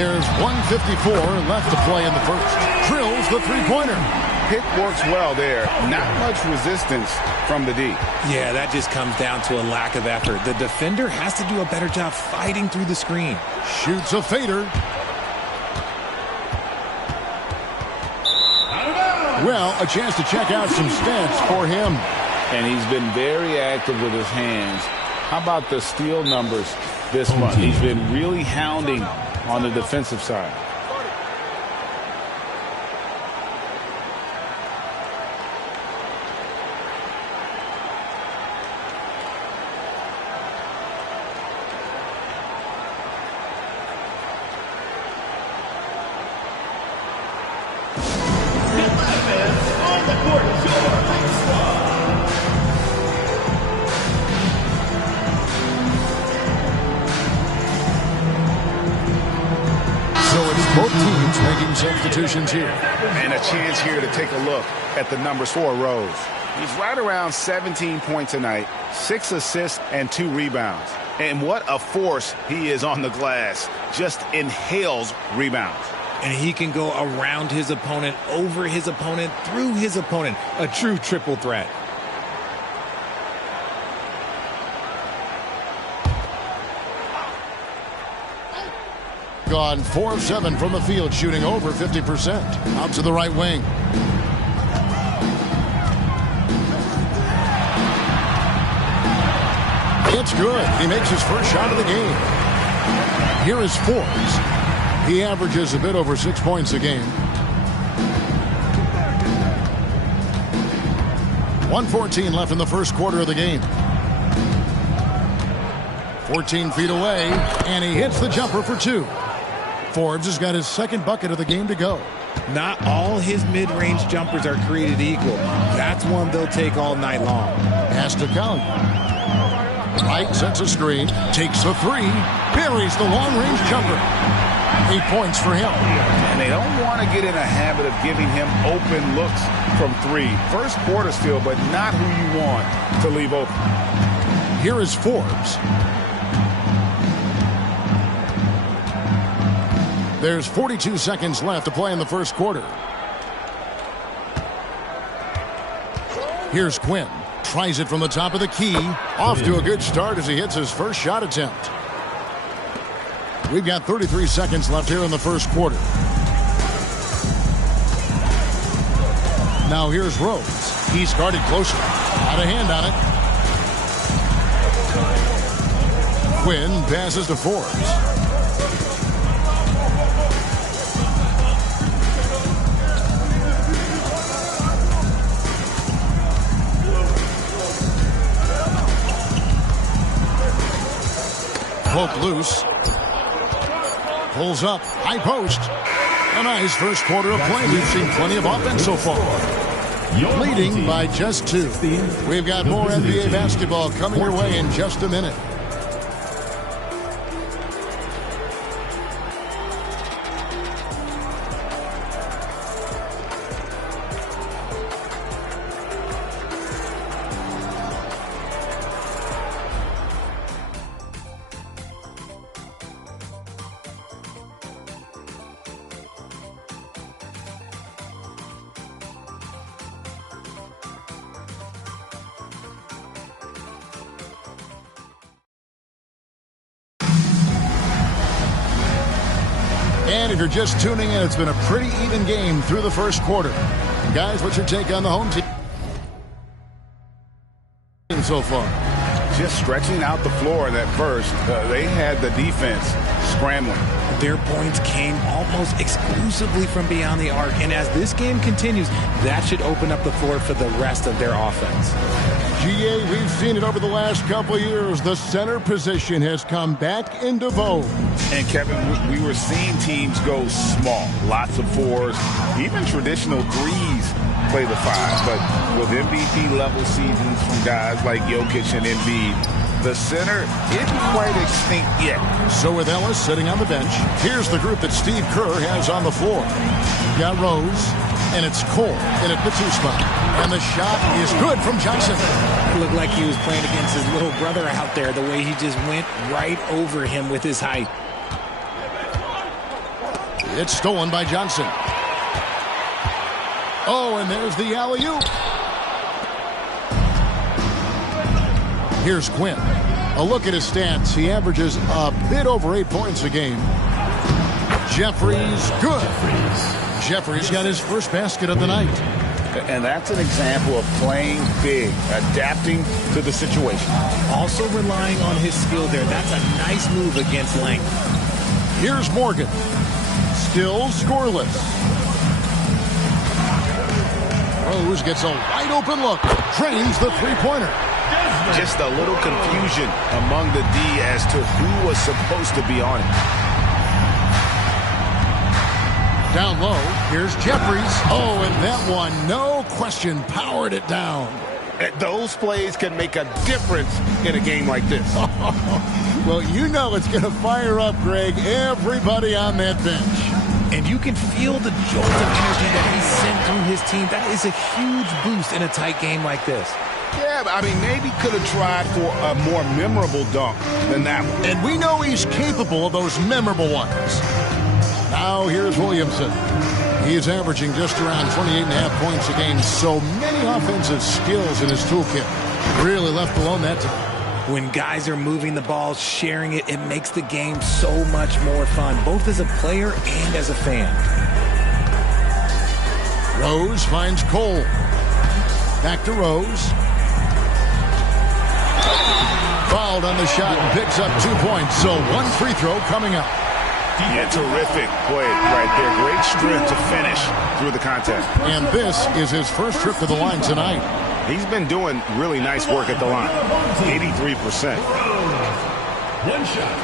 There's 1:54 left to play in the first. Drills the three-pointer. Pick works well there. Not much resistance from the D. Yeah, that just comes down to a lack of effort. The defender has to do a better job fighting through the screen. Shoots a fader. Well, a chance to check out some stats for him. And he's been very active with his hands. How about the steal numbers this month? He's been really hounding on the defensive side. Both teams making substitutions here. And a chance here to take a look at the numbers for Rose. He's right around 17 points tonight, 6 assists and 2 rebounds. And what a force he is on the glass. Just inhales rebounds. And he can go around his opponent, over his opponent, through his opponent. A true triple threat. Gone 4 of 7 from the field, shooting over 50%. Out to the right wing. It's good. He makes his first shot of the game. Here is Forbes. He averages a bit over 6 points a game. 1:14 left in the first quarter of the game. 14 feet away, and he hits the jumper for 2. Forbes has got his second bucket of the game to go. Not all his mid-range jumpers are created equal. That's one they'll take all night long. Has to count. Wright sets a screen, takes the 3, buries the long-range jumper. 8 points for him. And they don't want to get in a habit of giving him open looks from 3. First quarter still, but not who you want to leave open. Here is Forbes. There's 42 seconds left to play in the first quarter. Here's Quinn. Tries it from the top of the key. Off to a good start as he hits his first shot attempt. We've got 33 seconds left here in the first quarter. Now here's Rose. He's guarded closer. Got a hand on it. Quinn passes to Forbes. Poke loose. Pulls up. High post. A nice first quarter of play. We've seen plenty of offense so far. Leading by just 2. We've got more NBA basketball coming your way in just a minute. And if you're just tuning in, it's been a pretty even game through the first quarter. Guys, what's your take on the home team so far? Just stretching out the floor in that first. They had the defense scrambling. Their points came almost exclusively from beyond the arc. And as this game continues, that should open up the floor for the rest of their offense. GA, we've seen it over the last couple of years. The center position has come back into vogue. And, Kevin, we were seeing teams go small. Lots of 4s, even traditional 3s play the 5s. But with MVP-level seasons from guys like Jokic and Embiid, the center isn't quite extinct yet. So with Ellis sitting on the bench, here's the group that Steve Kerr has on the floor. Got Rose, and it's Cole in at the 2 spot. And the shot is good from Johnson. It looked like he was playing against his little brother out there, the way he just went right over him with his height. It's stolen by Johnson. Oh, and there's the alley-oop. Here's Quinn. A look at his stats. He averages a bit over 8 points a game. Jeffries, good. Jeffries got his first basket of the night. And that's an example of playing big, adapting to the situation. Also relying on his skill there. That's a nice move against length. Here's Morgan. Still scoreless. Rose gets a wide open look. Drains the three-pointer. Just a little confusion among the D as to who was supposed to be on it. Down low, here's Jeffries. Oh, and that one, no question, powered it down. Those plays can make a difference in a game like this. Well, you know it's going to fire up, Greg, everybody on that bench. And you can feel the jolt of energy that he sent through his team. That is a huge boost in a tight game like this. Yeah, I mean, maybe could have tried for a more memorable dunk than that one. And we know he's capable of those memorable ones. Now here's Williamson. He is averaging just around 28.5 points a game. So many offensive skills in his toolkit. Really left alone that time. When guys are moving the ball, sharing it, it makes the game so much more fun, both as a player and as a fan. Rose finds Cole. Back to Rose. Fouled on the shot and picks up 2 points. So one free throw coming up. Yeah, terrific play right there. Great strength to finish through the contact. And this is his first trip to the line tonight. He's been doing really nice work at the line. 83%. One shot.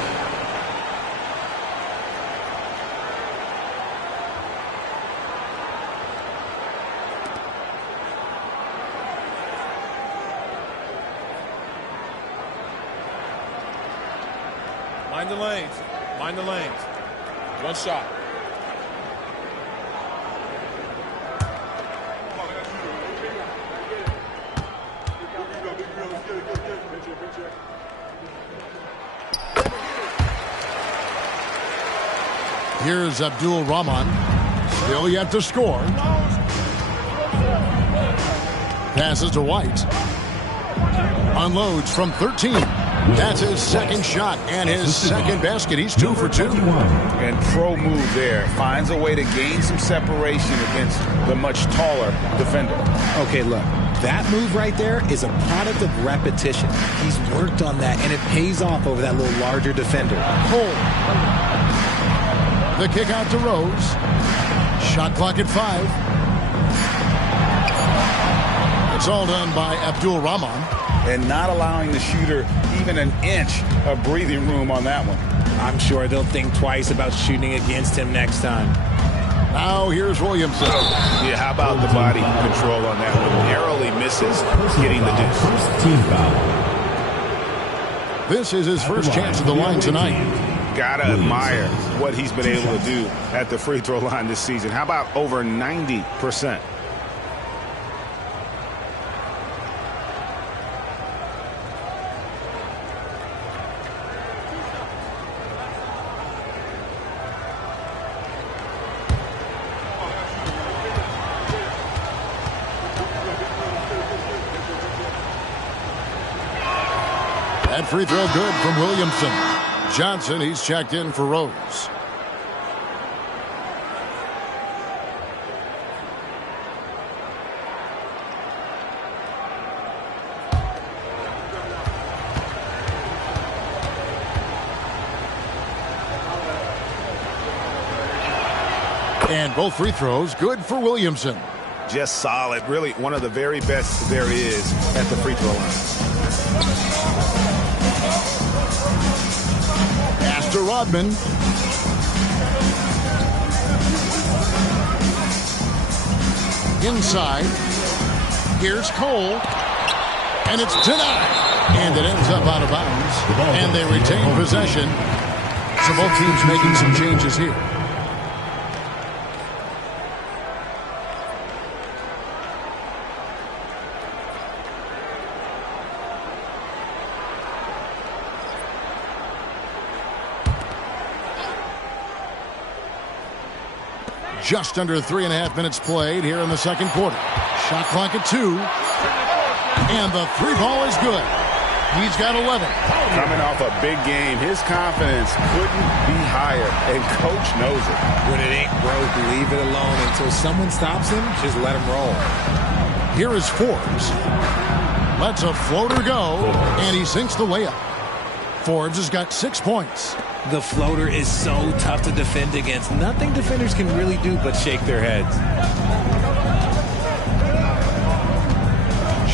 Mind the lanes. Mind the lanes. One shot. Here's Abdul Rahman. Still yet to score. Passes to White. Unloads from 13. That's his second shot and his second basket. He's 2 for 2. And pro move there. Finds a way to gain some separation against the much taller defender. Okay, look. That move right there is a product of repetition. He's worked on that, and it pays off over that little larger defender. Cole. The kick out to Rose. Shot clock at 5. It's all done by Abdul Rahman. And not allowing the shooter even an inch of breathing room on that one. I'm sure they'll think twice about shooting against him next time. Now here's Williamson. Yeah, how about the body control on that one? Narrowly misses getting the deuce. First team foul. This is his first chance at the line tonight. Gotta admire what he's been able to do at the free throw line this season. How about over 90%? That free throw good from Williamson. Johnson, he's checked in for Rose. And both free throws good for Williamson. Just solid. Really one of the very best there is at the free throw line. Pass to Rodman. Inside. Here's Cole. And it's denied. And it ends up out of bounds. And they retain possession. So both teams making some changes here. Just under 3.5 minutes played here in the second quarter. Shot clock at 2. And the 3 ball is good. He's got 11. Coming off a big game, his confidence couldn't be higher, and coach knows it. When it ain't broke, leave it alone until someone stops him. Just let him roll. Here is Forbes. Lets a floater go, and he sinks the layup. Forbes has got 6 points. The floater is so tough to defend against. Nothing defenders can really do but shake their heads.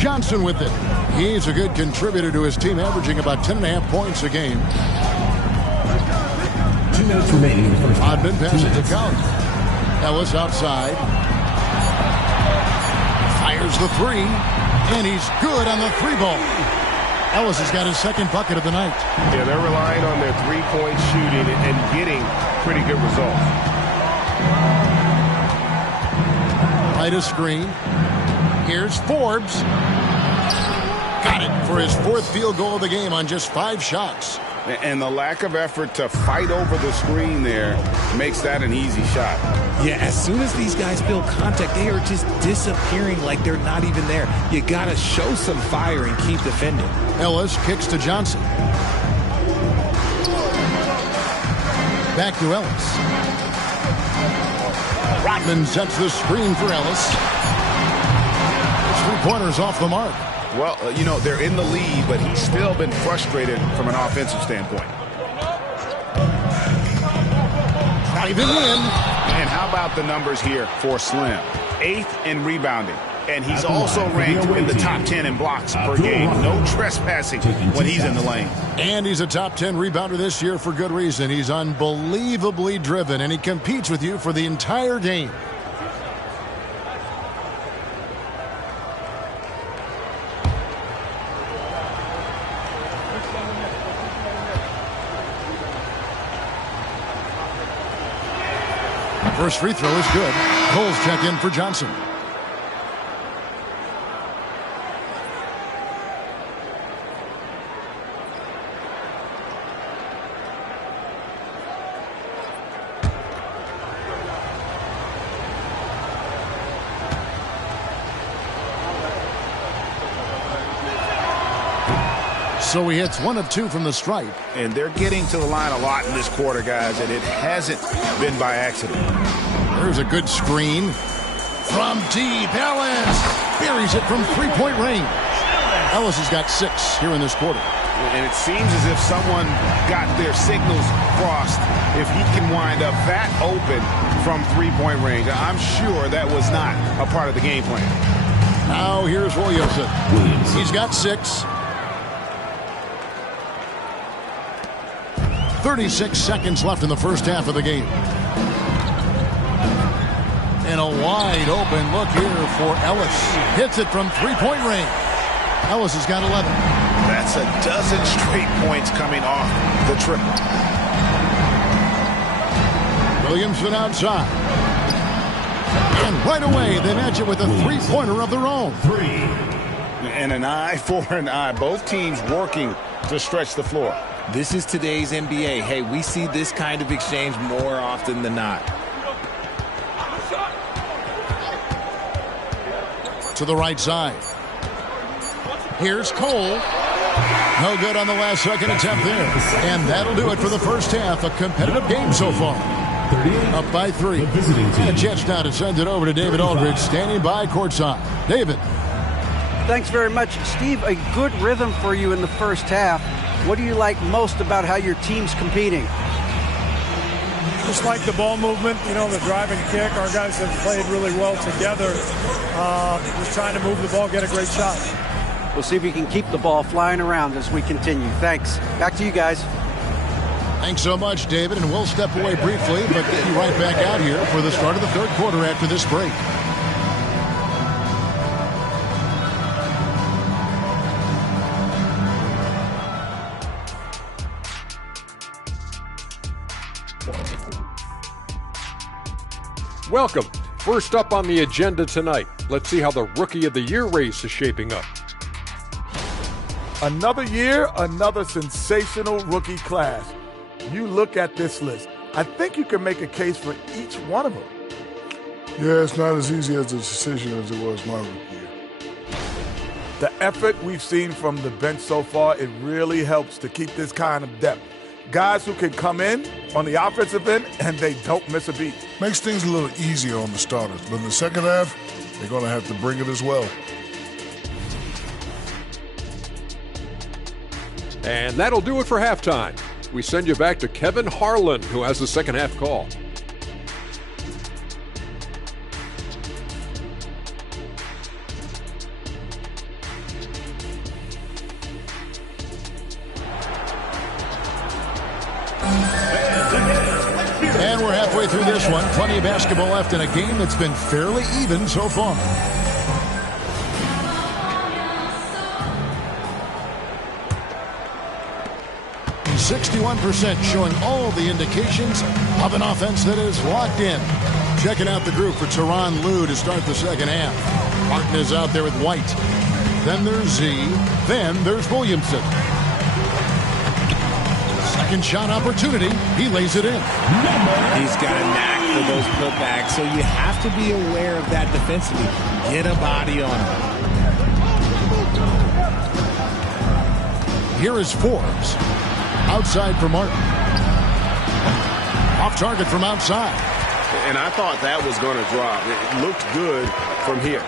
Johnson with it. He's a good contributor to his team, averaging about 10.5 points a game. 2 minutes remaining in the first. Odman passes to Collins. Ellis outside. Fires the 3, and he's good on the 3 ball. Ellis has got his second bucket of the night. Yeah, they're relying on their three-point shooting and getting pretty good results. Right a screen. Here's Forbes. Got it for his 4th field goal of the game on just 5 shots. And the lack of effort to fight over the screen there makes that an easy shot. Yeah, as soon as these guys feel contact, they are just disappearing like they're not even there. You got to show some fire and keep defending. Ellis kicks to Johnson. Back to Ellis. Rodman sets the screen for Ellis. His 3-pointers off the mark. Well, you know, they're in the lead, but he's still been frustrated from an offensive standpoint. Driving in. And how about the numbers here for Slim? 8th in rebounding. And he's also ranked in the top 10 in blocks per game. No trespassing when he's in the lane. And he's a top 10 rebounder this year for good reason. He's unbelievably driven, and he competes with you for the entire game. First free throw is good. Cole's check in for Johnson. So he hits 1 of 2 from the stripe. And they're getting to the line a lot in this quarter, guys, and it hasn't been by accident. There's a good screen. From deep, Ellis buries it from 3-point range. Ellis has got 6 here in this quarter. And it seems as if someone got their signals crossed if he can wind up that open from 3-point range. I'm sure that was not a part of the game plan. Now here's Williamson. He's got 6. 36 seconds left in the first half of the game. And a wide open look here for Ellis. Hits it from 3-point range. Ellis has got 11. That's a dozen straight points coming off the triple. Williamson outside. And right away, they match it with a 3-pointer of their own. 3. And an eye for an eye. Both teams working to stretch the floor. This is today's NBA. Hey, we see this kind of exchange more often than not. To the right side. Here's Cole. No good on the last second attempt there. And that'll do it for the first half. A competitive game so far. Up by 3. And a chance now to send it over to David Aldridge, standing by courtside. David. Thanks very much, Steve. A good rhythm for you in the first half. What do you like most about how your team's competing? Just like the ball movement, you know, the drive and kick. Our guys have played really well together. Just trying to move the ball, get a great shot. We'll see if you can keep the ball flying around as we continue. Thanks. Back to you guys. Thanks so much, David. And we'll step away briefly, but get you right back out here for the start of the third quarter after this break. Welcome. First up on the agenda tonight, let's see how the Rookie of the Year race is shaping up. Another year, another sensational rookie class. You look at this list, I think you can make a case for each one of them. Yeah, it's not as easy as a decision as it was my rookie year. The effort we've seen from the bench so far, it really helps to keep this kind of depth. Guys who can come in on the offensive end and they don't miss a beat. Makes things a little easier on the starters, but in the second half, they're going to have to bring it as well. And that'll do it for halftime. We send you back to Kevin Harlan, who has the second half call. And we're halfway through this one. Plenty of basketball left in a game that's been fairly even so far. .61% showing all the indications of an offense that is locked in. Checking out the group for Tyronn Lue to start the second half. Martin is out there with White. Then there's Z. Then there's Williamson. Second shot opportunity. He lays it in. He's got a knack for those putbacks, so you have to be aware of that defensively. Get a body on him. Here is Forbes. Outside for Martin. Off target from outside. And I thought that was going to drop. It looked good from here.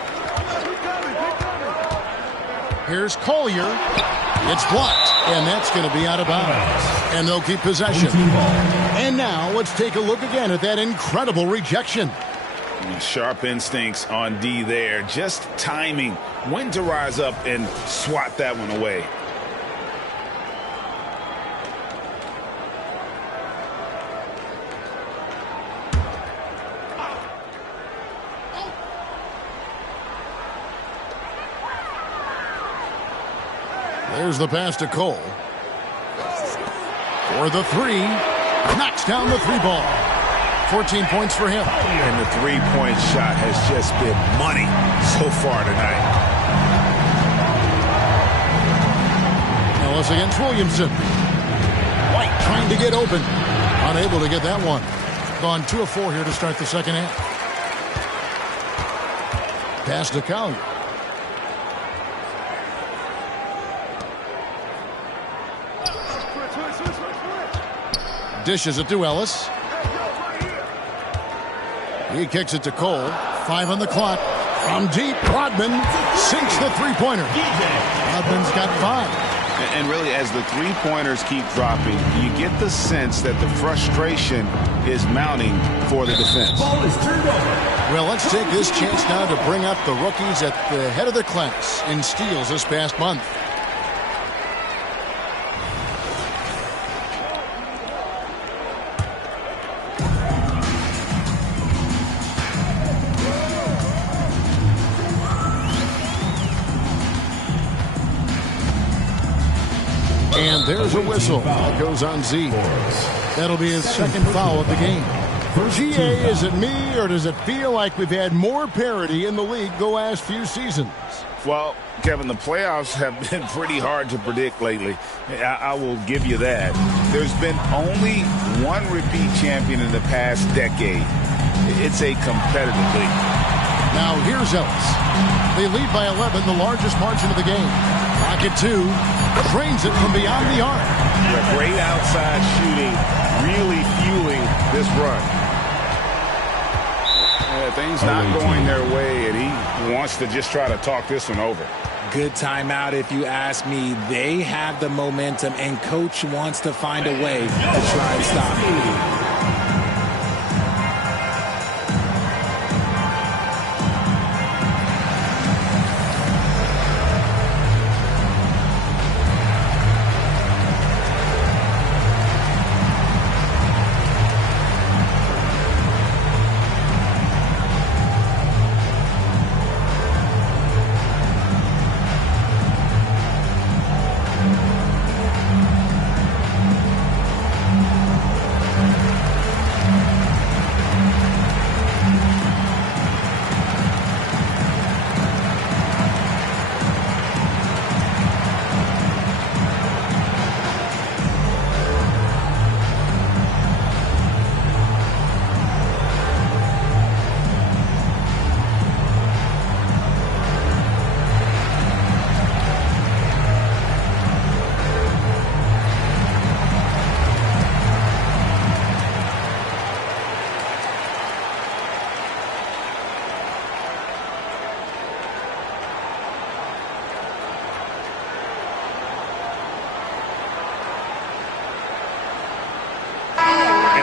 Here's Collier. It's blocked, and that's going to be out of bounds. And they'll keep possession. And now let's take a look again at that incredible rejection. Sharp instincts on D there. Just timing when to rise up and swat that one away. There's the pass to Cole. For the three. Knocks down the three ball. 14 points for him. And the three-point shot has just been money so far tonight. Ellis against Williamson. White trying to get open. Unable to get that one. Gone 2 of 4 here to start the second half. Pass to Collier. Dishes it to Ellis. He kicks it to Cole. 5 on the clock. From deep, Rodman sinks the three-pointer. Rodman's got 5. And really, as the three-pointers keep dropping, you get the sense that the frustration is mounting for the defense. Ball is turned over. Well, let's take this chance now to bring up the rookies at the head of the class in steals this past month. And there's a whistle that goes on Z. That'll be his second foul of the game. GA, is it me, or does it feel like we've had more parity in the league the last few seasons? Well, Kevin, the playoffs have been pretty hard to predict lately. I will give you that. There's been only one repeat champion in the past decade. It's a competitive league. Now here's Ellis. They lead by 11, the largest margin of the game. Pocket 2, drains it from beyond the arc. Yeah, great outside shooting, really fueling this run. Things not going their way, and he wants to just try to talk this one over. Good timeout if you ask me. They have the momentum, and coach wants to find a way to try and stop it.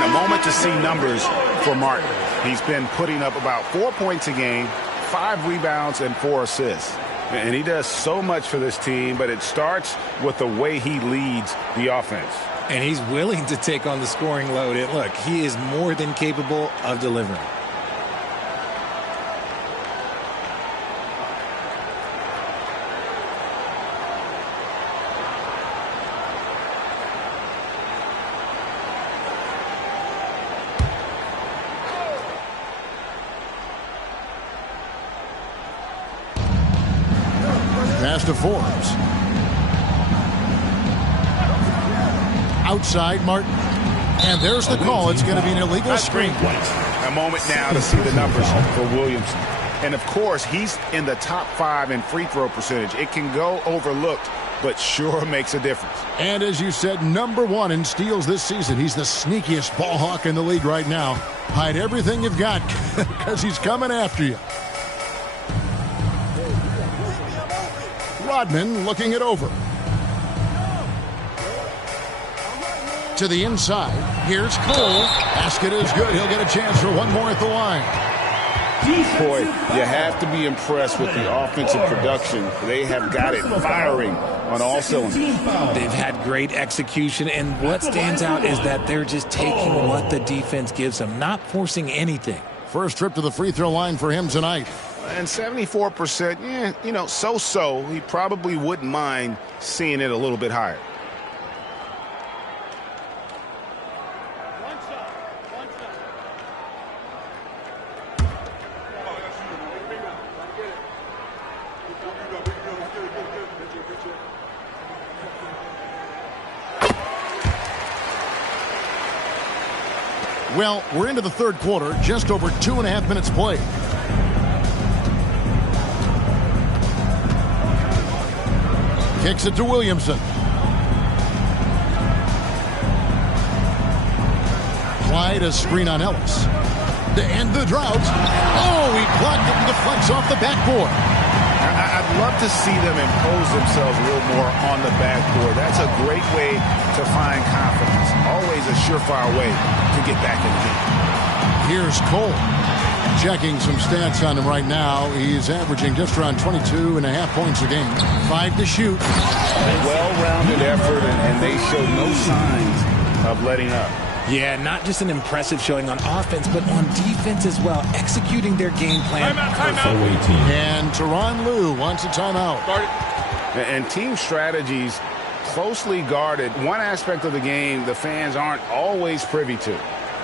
And a moment to see numbers for Martin. He's been putting up about 4 points a game, 5 rebounds, and 4 assists. And he does so much for this team, but it starts with the way he leads the offense. And he's willing to take on the scoring load. And look, he is more than capable of delivering. Pass to Forbes. Outside Martin. And there's the call. It's going to be an illegal screen. A moment now to see the numbers for Williamson. And, of course, he's in the top 5 in free throw percentage. It can go overlooked, but sure makes a difference. And as you said, #1 in steals this season. He's the sneakiest ball hawk in the league right now. Hide everything you've got because he's coming after you. Rodman looking it over. To the inside. Here's Cole. Basket is good. He'll get a chance for one more at the line. Boy, you have to be impressed with the offensive production. They have got it firing on all cylinders. They've had great execution, and what stands out is that they're just taking what the defense gives them, not forcing anything. First trip to the free throw line for him tonight. And 74%, so-so. He probably wouldn't mind seeing it a little bit higher. Well, we're into the third quarter, just over 2.5 minutes played. Kicks it to Williamson. Clyde a screen on Ellis. To end the drought. Oh, he blocked it and deflects off the backboard. I'd love to see them impose themselves a little more on the backboard. That's a great way to find confidence. Always a surefire way to get back in the game. Here's Cole. Checking some stats on him right now. He's averaging just around 22.5 points a game. 5 to shoot. Well-rounded effort, and they show no signs of letting up. Yeah, not just an impressive showing on offense, but on defense as well, executing their game plan. Timeout. And Tyronn Lue wants a timeout. And team strategies closely guarded. One aspect of the game the fans aren't always privy to.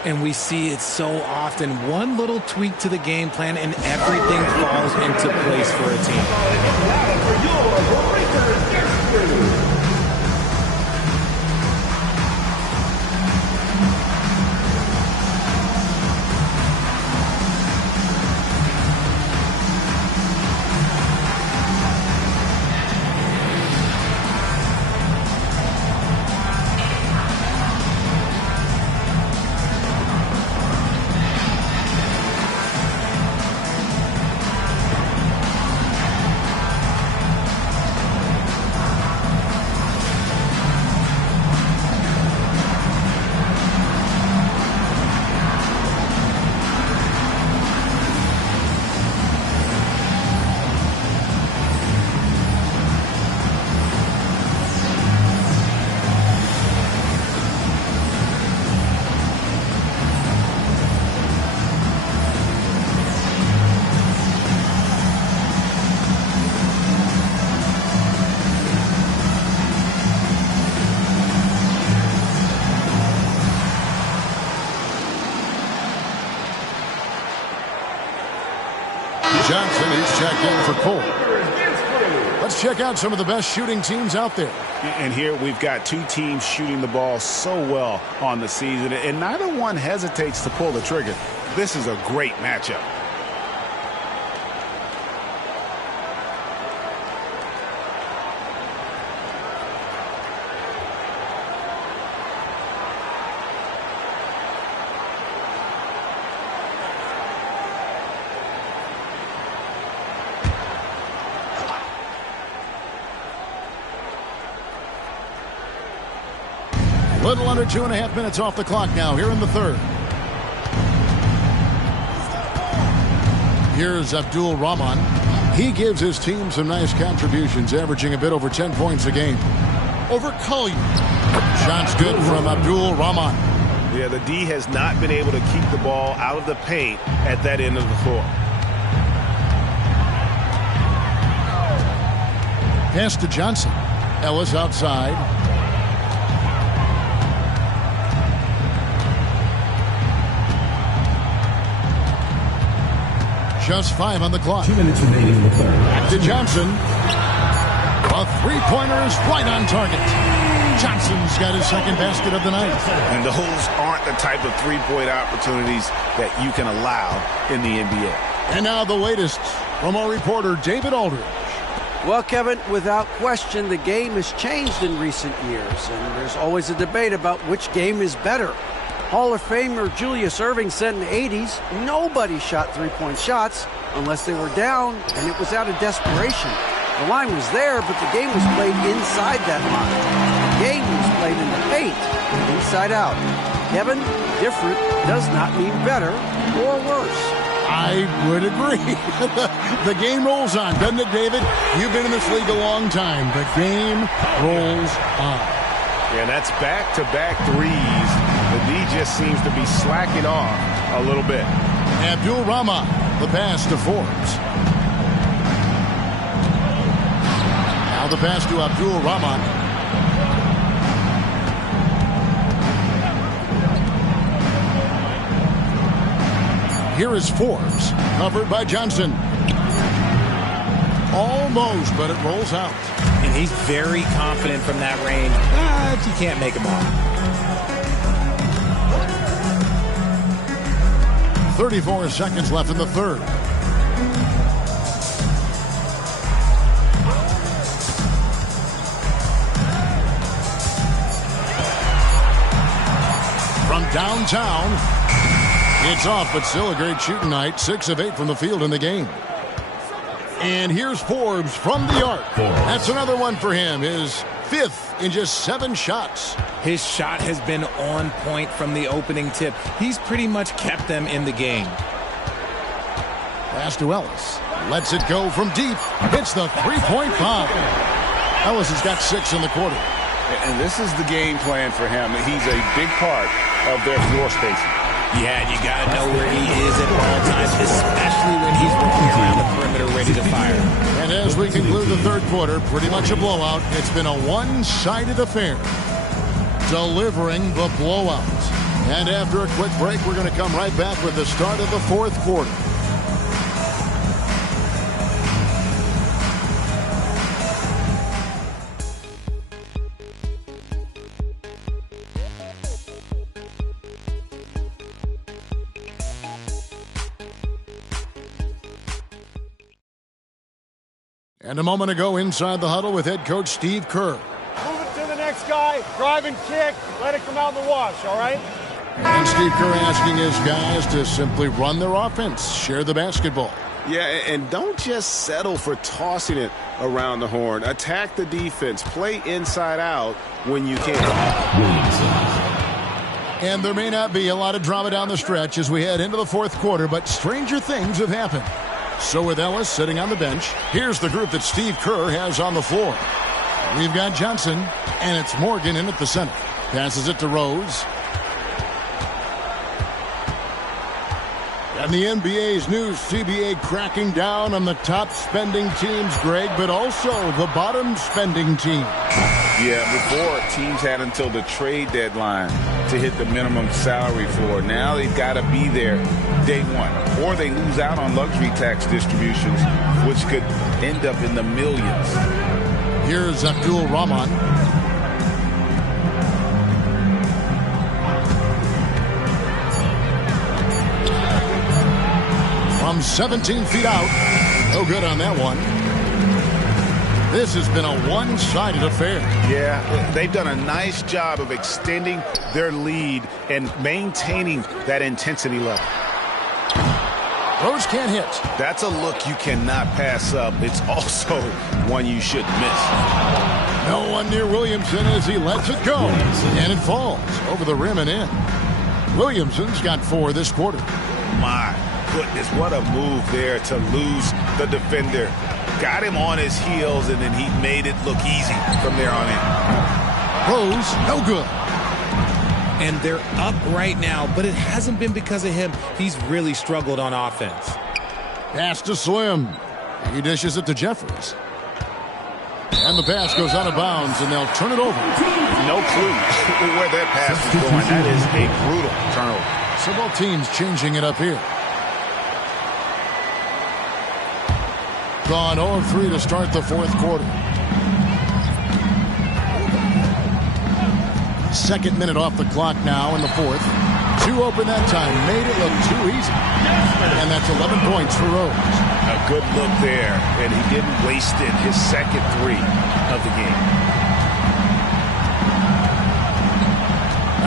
And we see it so often. One little tweak to the game plan and everything falls into place for a team. Johnson is checked in for Cole. Let's check out some of the best shooting teams out there. And here we've got two teams shooting the ball so well on the season, and neither one hesitates to pull the trigger. This is a great matchup. Little under 2.5 minutes off the clock now here in the third. Here's Abdul Rahman. He gives his team some nice contributions, averaging a bit over 10 points a game. Over Collier. Shots good from Abdul Rahman. Yeah, the D has not been able to keep the ball out of the paint at that end of the floor. Pass to Johnson. Ellis outside. Just 5 on the clock. 2 minutes remaining in the third. Back to Johnson. A three-pointer is right on target. Johnson's got his second basket of the night. And those aren't the type of three-point opportunities that you can allow in the NBA. And now the latest from our reporter, David Aldridge. Well, Kevin, without question, the game has changed in recent years, and there's always a debate about which game is better. Hall of Famer Julius Erving said in the 80s, nobody shot three-point shots unless they were down, and it was out of desperation. The line was there, but the game was played inside that line. The game was played in the paint, inside out. Kevin, different does not mean better or worse. I would agree. The game rolls on, doesn't it, David? You've been in this league a long time. The game rolls on. Yeah, that's back-to-back threes. The D just seems to be slacking off a little bit. Abdul Rahman, the pass to Forbes. Now the pass to Abdul Rahman. Here is Forbes, covered by Johnson. Almost, but it rolls out. And he's very confident from that range, but you can't make him all. 34 seconds left in the third. From downtown, it's off, but still a great shooting night. 6 of 8 from the field in the game. And here's Forbes from the arc. That's another one for him. His 5th in just 7 shots. His shot has been on point from the opening tip. He's pretty much kept them in the game. Pass to Ellis. Lets it go from deep. Hits the three-point bomb. Ellis has got 6 in the quarter. And this is the game plan for him. He's a big part of their floor spacing. Yeah, you got to know where he is at all times, especially when he's working around the perimeter ready to fire. And as we conclude the third quarter, pretty much a blowout. It's been a one-sided affair, delivering the blowout. And after a quick break, we're going to come right back with the start of the fourth quarter. And a moment ago, inside the huddle with head coach Steve Kerr. Move it to the next guy, drive and kick, let it come out in the wash, all right? And Steve Kerr asking his guys to simply run their offense, share the basketball. Yeah, and don't just settle for tossing it around the horn. Attack the defense. Play inside out when you can. And there may not be a lot of drama down the stretch as we head into the fourth quarter, but stranger things have happened. So with Ellis sitting on the bench, here's the group that Steve Kerr has on the floor. We've got Johnson, and it's Morgan in at the center. Passes it to Rose. And the NBA's new CBA cracking down on the top spending teams, Greg, but also the bottom spending teams. Yeah, before teams had until the trade deadline to hit the minimum salary floor. Now they've got to be there day one, or they lose out on luxury tax distributions, which could end up in the millions. Here's Abdul Rahman. From 17 feet out. No good on that one. This has been a one-sided affair. Yeah, they've done a nice job of extending their lead and maintaining that intensity level. Rose can't hit. That's a look you cannot pass up. It's also one you shouldn't miss. No one near Williamson as he lets it go. And it falls over the rim and in. Williamson's got 4 this quarter. My goodness, what a move there to lose the defender. Got him on his heels, and then he made it look easy from there on in. Rose, no good. And they're up right now, but it hasn't been because of him. He's really struggled on offense. Pass to Slim. He dishes it to Jeffries. And the pass goes out of bounds, and they'll turn it over. No clue where that pass is going. That is a brutal turnover. So both teams changing it up here. Gone 0 of 3 to start the 4th quarter. 2nd minute off the clock now in the 4th. 2 open that time. Made it look too easy. And that's 11 points for Rose. A good look there, and he didn't waste it. His 2nd 3 of the game.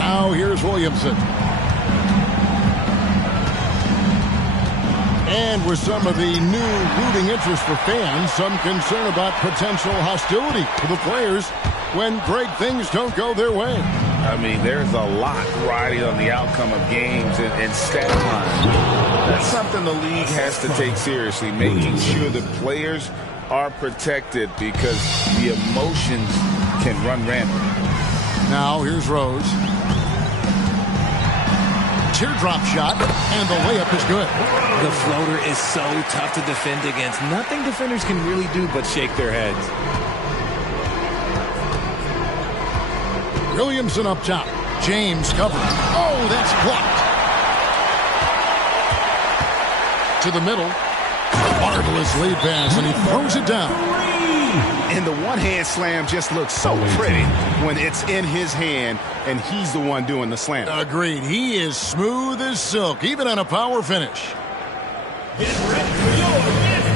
Now here's Williamson. And with some of the new rooting interest for fans, some concern about potential hostility to the players when great things don't go their way. I mean, there's a lot riding on the outcome of games and stat lines. That's something the league has to take seriously, making sure the players are protected because the emotions can run rampant. Now here's Rose. Teardrop shot, and the layup is good. The floater is so tough to defend against. Nothing defenders can really do but shake their heads. Williamson up top. James covered. Oh, that's blocked. To the middle. Marvelous lead pass, and he throws it down. And the one-hand slam just looks so pretty when it's in his hand, and he's the one doing the slam. Agreed. He is smooth as silk, even on a power finish. Get ready for your destiny.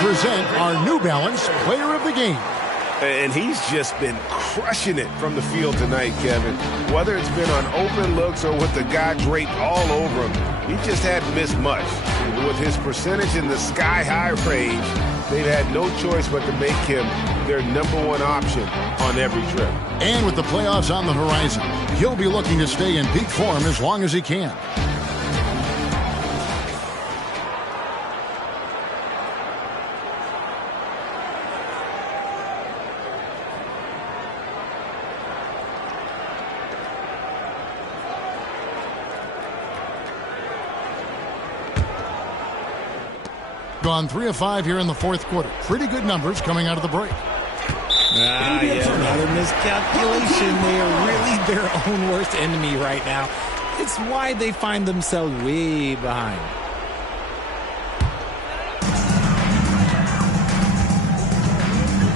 Present our New Balance Player of the Game. And he's just been crushing it from the field tonight, Kevin. Whether it's been on open looks or with the guy draped all over him, he just hadn't missed much. With his percentage in the sky-high range, they've had no choice but to make him their #1 option on every trip. And with the playoffs on the horizon, he'll be looking to stay in peak form as long as he can. Gone 3 of 5 here in the 4th quarter. Pretty good numbers coming out of the break. Another miscalculation. They are really their own worst enemy right now. It's why they find themselves way behind.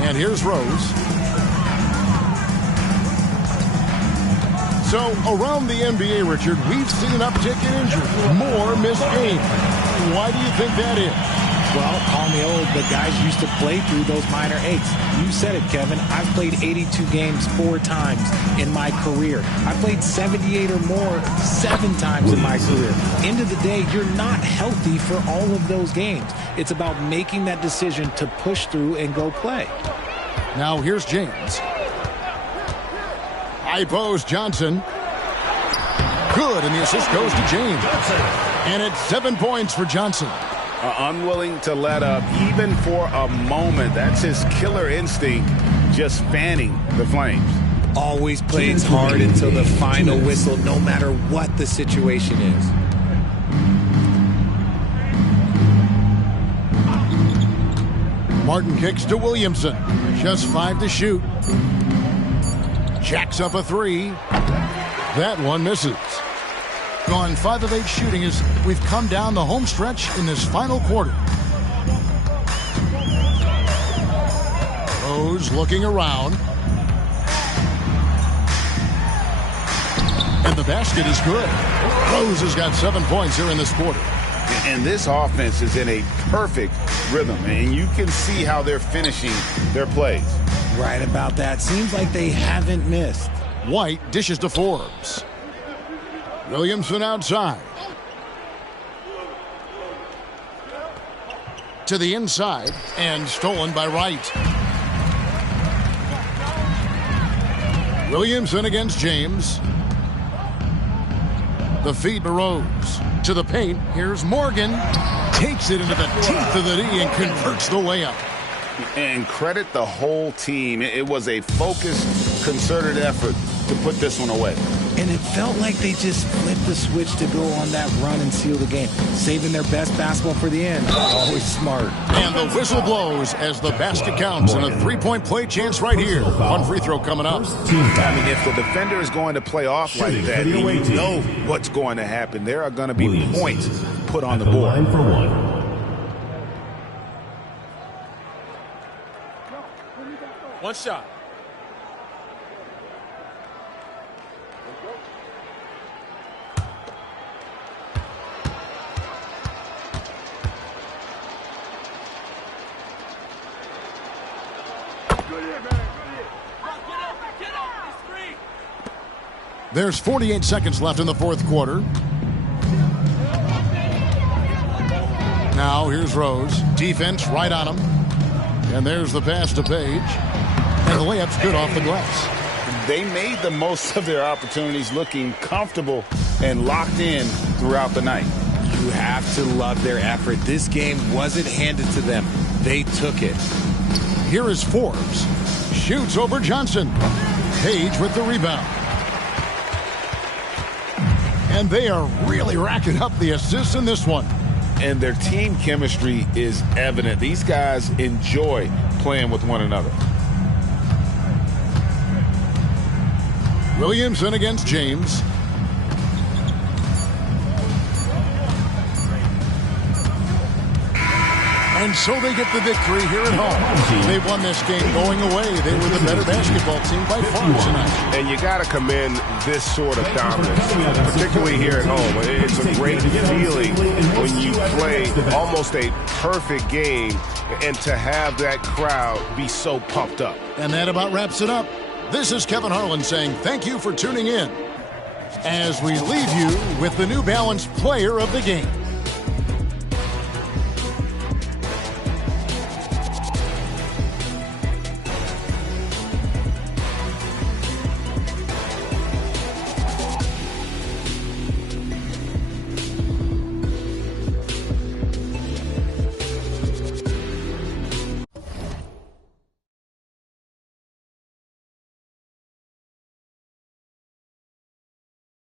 And here's Rose. So around the NBA, Richard, we've seen an uptick in injury, more missed games. Why do you think that is? Well, call me old, but guys used to play through those minor aches. You said it, Kevin. I've played 82 games 4 times in my career. I played 78 or more 7 times in my career. End of the day, you're not healthy for all of those games. It's about making that decision to push through and go play. Now here's James. High post, Johnson. Good, and the assist goes to James. And it's 7 points for Johnson. Unwilling to let up, even for a moment. That's his killer instinct, just fanning the flames. Always plays hard until the final whistle, no matter what the situation is. Martin kicks to Williamson. Just 5 to shoot. Jacks up a 3. That one misses. Gone 5 of 8 shooting as we've come down the home stretch in this final quarter. Rose looking around. And the basket is good. Rose has got 7 points here in this quarter. And this offense is in a perfect rhythm, and you can see how they're finishing their plays. Right about that. Seems like they haven't missed. White dishes to Forbes. Williamson outside. To the inside, and stolen by Wright. Williamson against James. The feed to Rose. To the paint. Here's Morgan. Takes it into the teeth of the D and converts the layup. And credit the whole team. It was a focused, concerted effort to put this one away. And it felt like they just flipped the switch to go on that run and seal the game. Saving their best basketball for the end. Always smart. And the whistle blows as the basket counts and a 3-point play chance right here. One free throw coming up. I mean, if the defender is going to play off like that, you know what's going to happen. There are going to be points put on the board. One shot. There's 48 seconds left in the fourth quarter. Now here's Rose. Defense right on him. And there's the pass to Page. And the layup's good off the glass. They made the most of their opportunities, looking comfortable and locked in throughout the night. You have to love their effort. This game wasn't handed to them. They took it. Here is Forbes. Shoots over Johnson. Page with the rebound. And they are really racking up the assists in this one. And their team chemistry is evident. These guys enjoy playing with one another. Williamson against James. And so they get the victory here at home. They won this game going away. They were the better basketball team by far tonight. And you got to commend this sort of dominance, particularly here at home. It's a great feeling when you play almost a perfect game and to have that crowd be so pumped up. And that about wraps it up. This is Kevin Harlan saying thank you for tuning in as we leave you with the New Balance Player of the Game.